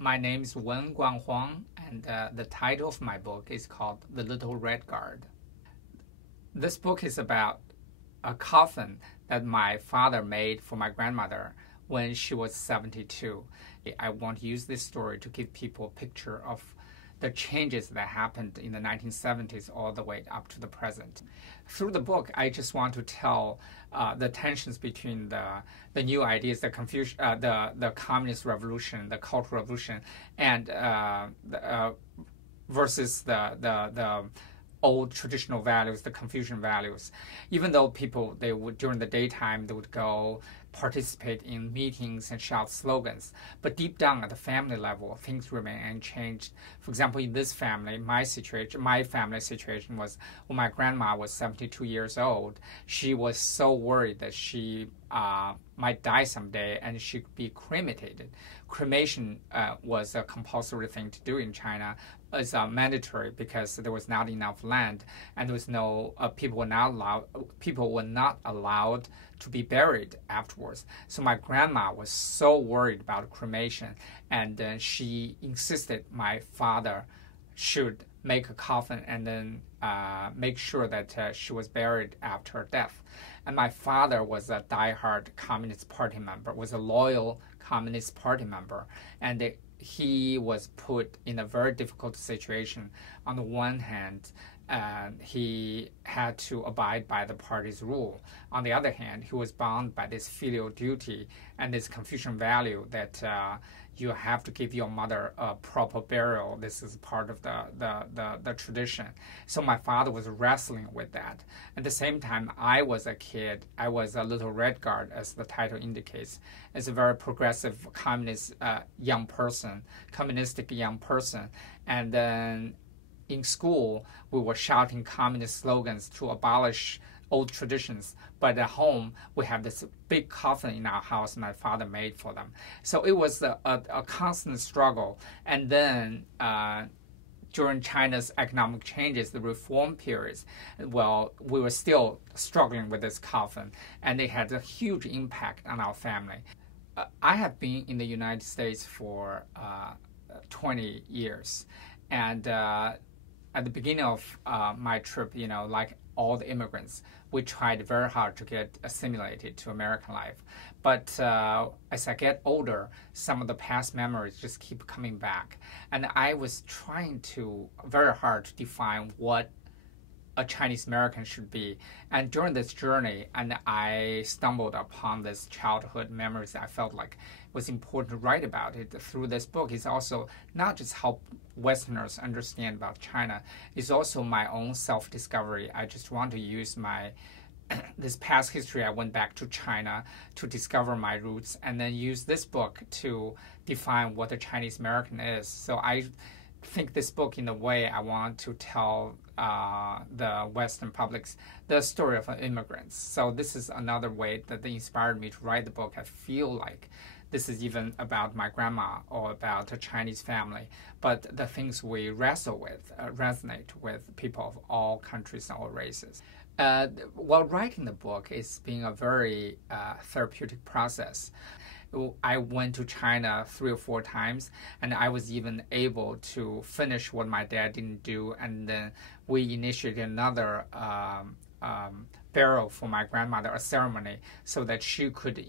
My name is Wenguang Huang, and the title of my book is called The Little Red Guard. This book is about a coffin that my father made for my grandmother when she was 72. I want to use this story to give people a picture of the changes that happened in the 1970s all the way up to the present. Through the book, I just want to tell the tensions between the new ideas, the confusion, the communist revolution, the cultural revolution, and versus the old traditional values, the Confucian values. Even though people, they would, during the daytime, they would go participate in meetings and shout slogans, but deep down at the family level, things remain unchanged. For example, in this family, my family situation was when my grandma was 72 years old, she was so worried that she might die someday and she could be cremated. Cremation was a compulsory thing to do in China. It's mandatory because there was not enough land and there was no people were not allowed to be buried afterwards. So my grandma was so worried about cremation, and she insisted my father should make a coffin and then make sure that she was buried after her death. And my father was a diehard Communist Party member, was a loyal Communist Party member, and he was put in a very difficult situation. On the one hand, he had to abide by the party's rule. On the other hand, he was bound by this filial duty and this Confucian value that you have to give your mother a proper burial. This is part of the tradition. So my father was wrestling with that. At the same time, I was a kid. I was a little red guard, as the title indicates. As a very progressive communist communistic young person. And then in school, we were shouting communist slogans to abolish old traditions, but at home we have this big coffin in our house my father made for them. So it was a constant struggle. And then during China's economic changes, the reform periods, well, we were still struggling with this coffin, and it had a huge impact on our family. I have been in the United States for 20 years, and at the beginning of my trip, like all the immigrants, we tried very hard to get assimilated to American life. But as I get older, some of the past memories just keep coming back. And I was trying very hard to define what a Chinese American should be. And during this journey, and I stumbled upon this childhood memories. I felt like it was important to write about it through this book. It's also not just how Westerners understand about China, it's also my own self-discovery. I just want to use this past history. I went back to China to discover my roots, and then use this book to define what a Chinese American is. So I think this book, in a way, I want to tell the Western publics the story of immigrants. So this is another way that they inspired me to write the book. I feel like this is even about my grandma or about a Chinese family, but the things we wrestle with resonate with people of all countries and all races. While writing the book, it's been a very therapeutic process. I went to China 3 or 4 times, and I was even able to finish what my dad didn't do, and then we initiated another burial for my grandmother, a ceremony, so that she could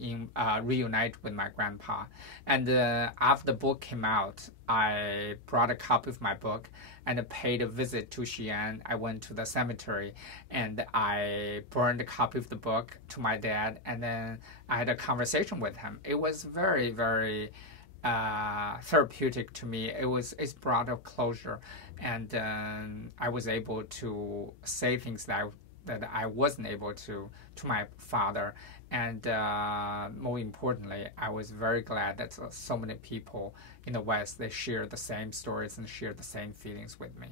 reunite with my grandpa. And after the book came out, I brought a copy of my book and paid a visit to Xi'an. I went to the cemetery and I burned a copy of the book to my dad, and then I had a conversation with him. It was very, very therapeutic to me. It's brought a closure, and I was able to say things that I wasn't able to my father. And more importantly, I was very glad that so many people in the West, they share the same stories and share the same feelings with me.